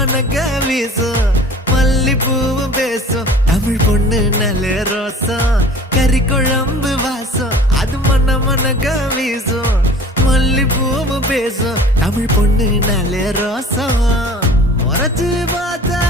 மனக வீசும் மல்லிப்பூவும் பேசும் தமிழ் பொண்ணு நல்ல ரோசம் கறி குழம்பு வாசம் அது மனக வீசும் மல்லிப்பூவும் பேசும் தமிழ் பொண்ணு நல்ல ரோசம் முறைச்சு பார்த்தா